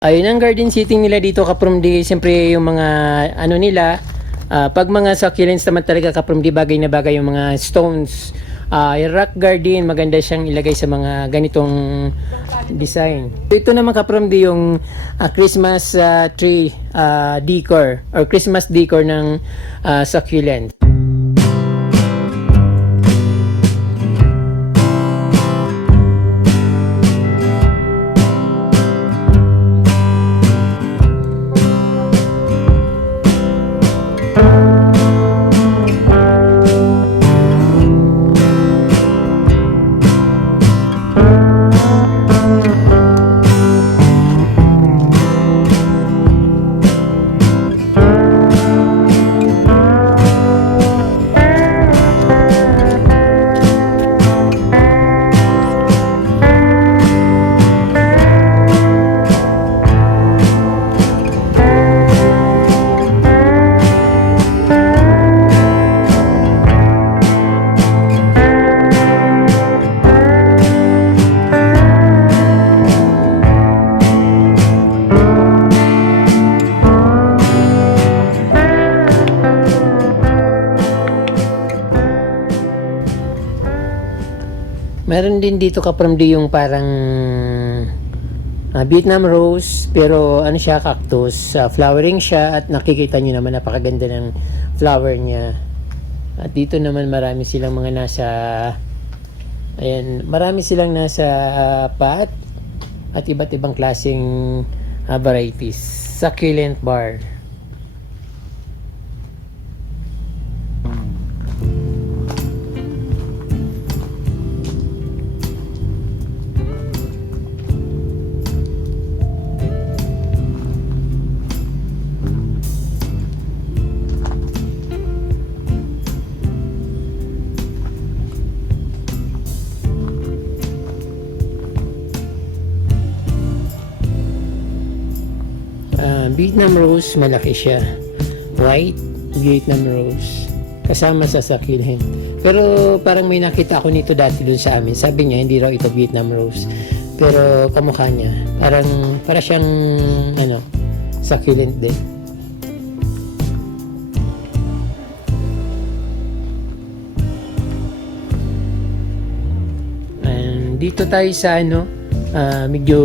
Ayun ang garden setting nila dito Kapromdi. Siyempre yung mga ano nila, pag mga succulents naman talaga Kapromdi, bagay na bagay yung mga stones. Yung rock garden, maganda siyang ilagay sa mga ganitong design. Ito naman Kapromdi yung Christmas tree decor or Christmas decor ng succulent. Meron din dito Kapromdi yung parang Vietnam rose, pero ano siya, cactus. Flowering siya at nakikita nyo naman napakaganda ng flower niya. At dito naman marami silang mga nasa, ayan, marami silang nasa pot at iba't ibang klaseng varieties. Succulent bar. Vietnam rose, malaki siya. White Vietnam rose. Kasama sa succulent. Pero parang may nakita ako nito dati dun sa amin. Sabi niya, hindi raw ito Vietnam rose. Pero kamukha niya. Para siyang, succulent din. And dito tayo sa medyo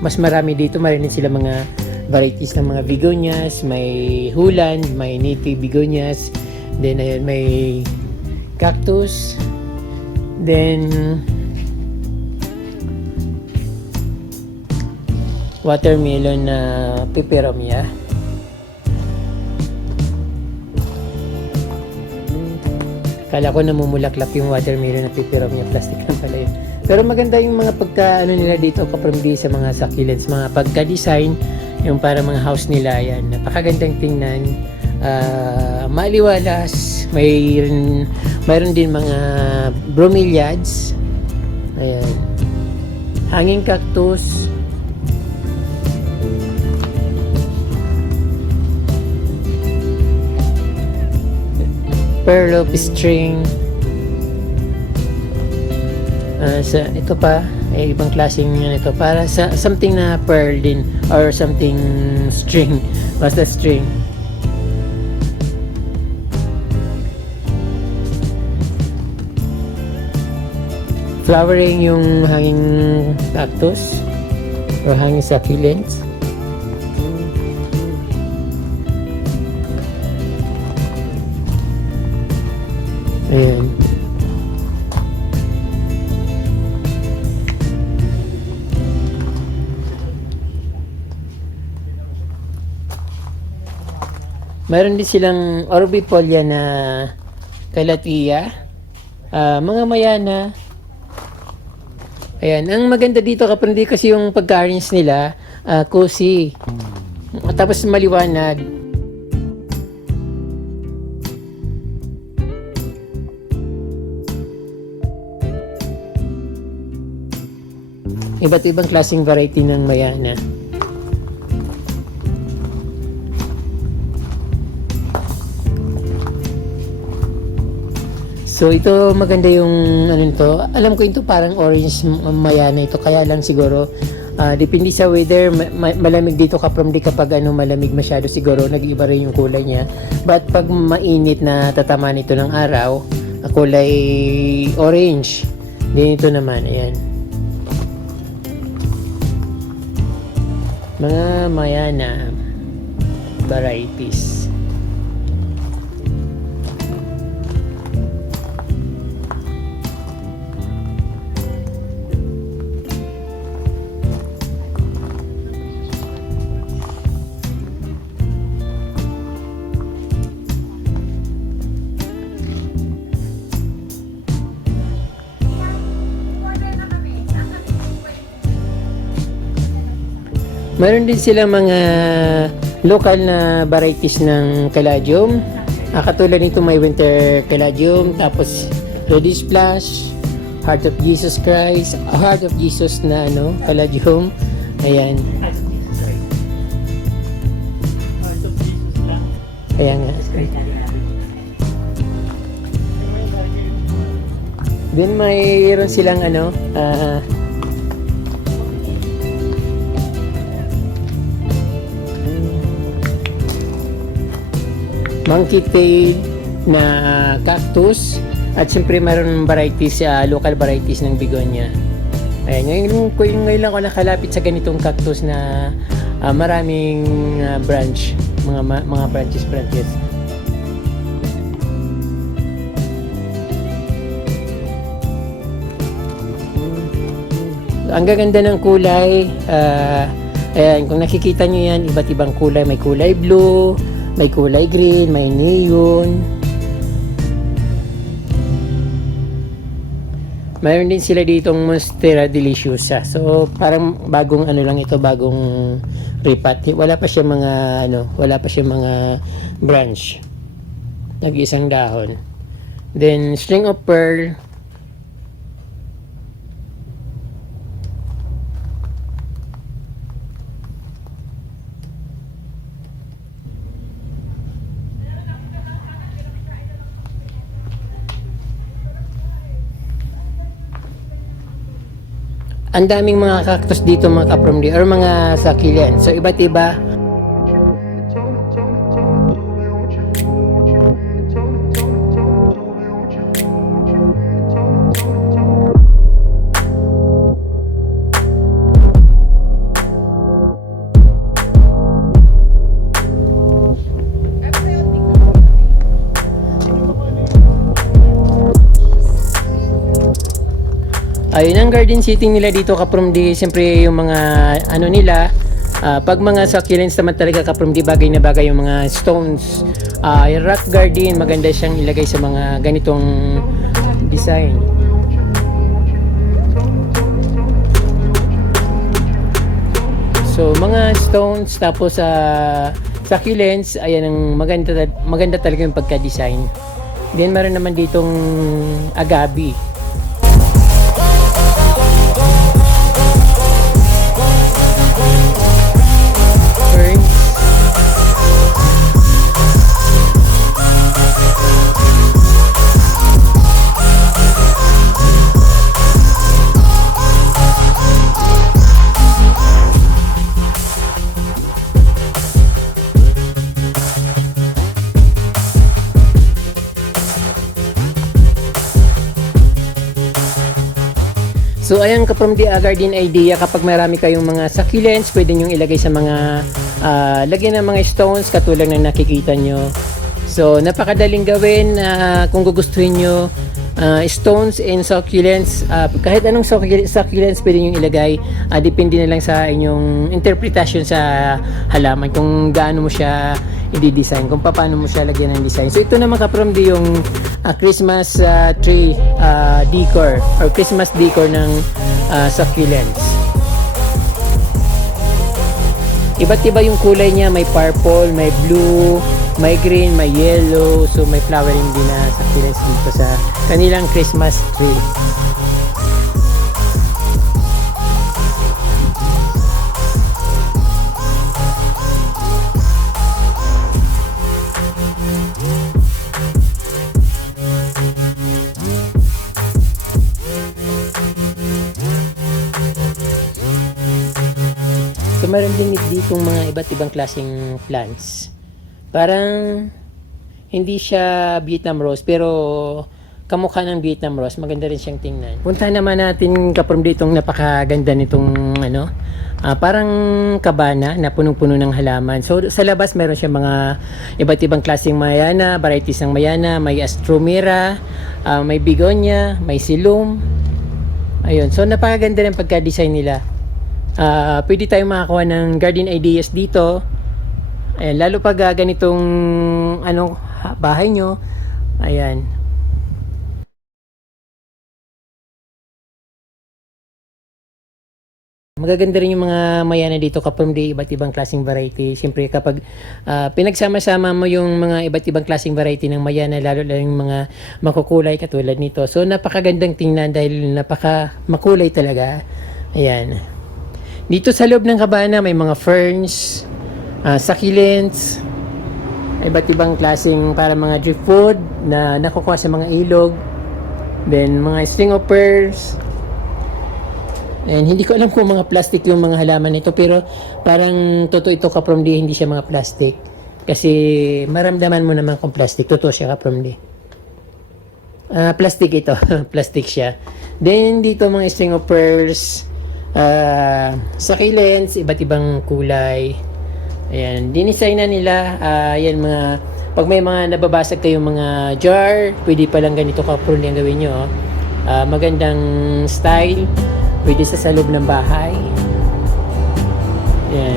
mas marami dito. Marinig sila mga varieties ng mga begonias, may Holland, may native begonias, then ayun, may cactus, then watermelon na peperomia. Kala ko namumulaklak yung watermelon na peperomia, plastic lang pala yun. Pero maganda yung mga nila dito Kapromdi sa mga succulents, mga pagka-design, yung para mga house nila, yan, napakagandang tingnan, maliwalas, mayroon din mga bromeliads, ayan, hanging cactus, pearl of string, ito pa ay ibang klaseng ito para sa something na pearl din or something string, basta string. Flowering yung hanging cactus or hanging succulents. Ayan. Mayroon din silang orbifolia na calathea, mga mayana. Ayan, ang maganda dito Kapromdi kasi yung pagka-arrange nila, cozy. Tapos maliwanag. Iba't ibang klaseng variety ng mayana. So ito maganda yung ano nito. Alam ko ito parang orange mayana ito, kaya lang siguro Depende sa weather, malamig dito kaprom di kapag malamig masyado siguro, nag-iba rin yung kulay niya. But pag mainit na tatama nito ng araw, kulay orange. Din ito naman, ayan. Mga Mayana varieties. Meron din silang mga local na varieties ng caladium. Katulad nito may winter caladium, tapos Lady Splash, Heart of Jesus Christ, Heart of Jesus na caladium. Ayan. Kaya nga. Then mayroon silang monkey tail na cactus, at siyempre mayroon varieties, local varieties ng begonia. Ayan, ngayon lang ako nakalapit sa ganitong cactus na maraming branch, mga branches. Ang gaganda ng kulay. Ayan, kung nakikita nyo yan, iba't ibang kulay. May kulay blue, may kulay green, may neon. Mayroon din sila ditong Monstera Deliciosa. So, parang bagong lang ito, bagong ripat. Wala pa siya mga branch. Nag-isang dahon. Then, String of Pearl. Ang daming mga cactus dito mga kapromdi, or mga succulent. So iba't iba. Ayun ang garden setting nila dito kapromdi. Siyempre yung mga nila, pag mga succulents naman talaga kapromdi, bagay na bagay yung mga stones. Yung rock garden, maganda siyang ilagay sa mga ganitong design. So mga stones, tapos succulents, ayan ang maganda talaga yung pagka-design. Then meron naman ditong agabi. So ayan from the garden idea, kapag marami kayong mga succulents, pwede nyo ilagay sa mga lagyan ng mga stones katulad ng nakikita nyo. So napakadaling gawin kung gugustuhin nyo. Stones and succulents, kahit anong succulents pwede nyo ilagay, depende na lang sa inyong interpretation sa halaman, kung gaano mo siya i-design, kung paano mo siya lagyan ng design. So ito naman kaprom di yung Christmas tree decor or Christmas decor ng succulents. Iba't iba yung kulay niya, may purple, may blue, may green, may yellow. So may flowering din na succulents dito sa kanilang Christmas tree. meron din ditong mga iba't ibang klaseng plants. Parang hindi siya Vietnam rose pero kamukha ng Vietnam rose, maganda rin siyang tingnan. Punta naman natin kaprom ditong napakaganda nitong parang kabana na punong-puno ng halaman. So sa labas meron siya mga iba't ibang klaseng mayana, varieties ng mayana, may astromera, may bigonia, may silum. Ayun, so napakaganda ng pagka-design nila. Pwede tayong makakuha ng garden ideas dito. Ayan, lalo pag ganitong bahay nyo. Ayan. Magaganda rin yung mga mayana dito kapag di iba't ibang klaseng variety. Siyempre kapag pinagsama-sama mo yung mga iba't ibang klaseng variety ng mayana, lalo lang yung mga makukulay katulad nito. So napakagandang tingnan dahil napaka makulay talaga. Ayan. Dito sa loob ng kabana may mga ferns, succulents, iba't ibang klaseng para mga driftwood na nakukuha sa mga ilog. Then mga string of pearls. And hindi ko alam kung mga plastic yung mga halaman nito, pero parang totoo ito kaprom di, hindi siya mga plastic. Kasi maramdaman mo naman kung plastic, totoo siya kaprom di. Plastic ito, plastic siya. Then dito mga string of pearls, succulents, iba't ibang kulay. Ayan, dinisign na nila, yan mga, pag may mga nababasag kayong mga jar, pwede palang ganito kaprom di ang gawin nyo. Magandang style. Pwede sa loob ng bahay. Yan.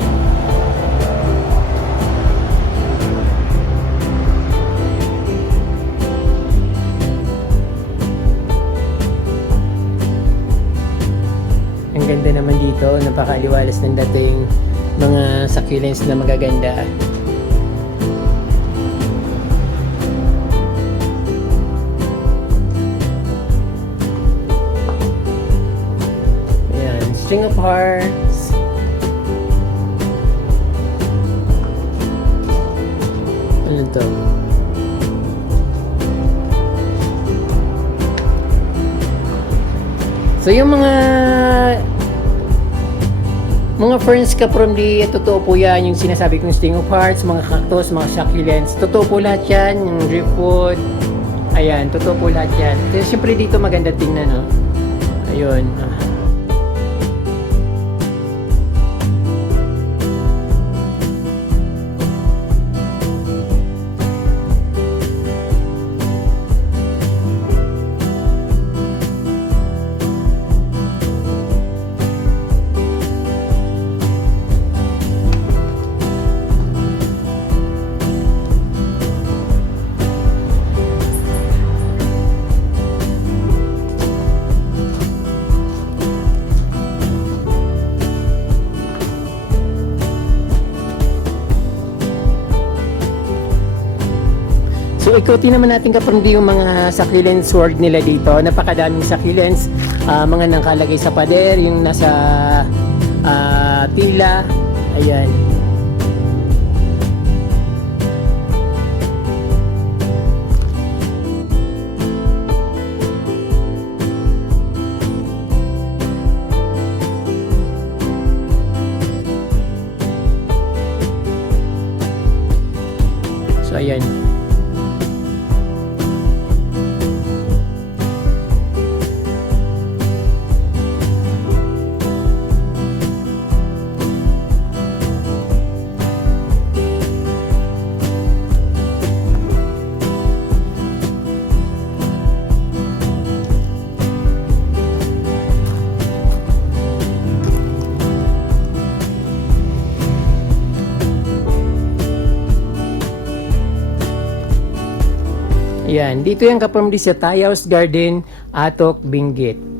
Ang ganda naman dito. Napakaliwalas ng dating mga succulents na magaganda. String of hearts. Ano to? So yung mga ferns kaprom di, totoo po yan yung sinasabi kong string of hearts, mga cactus, mga succulents, totoo po lahat yan, yung driftwood. Ayan, totoo po lahat yan. Kasi syempre dito maganda tingnan, no? Ayun. So ikutin naman natin kapag yung mga succulents sword nila dito. Napakadaming succulents, mga nakalagay sa pader, yung nasa tila. Ayan. So ayan. Yan, dito yung kapamdi sa Tayaos Garden, Atok, Benguet.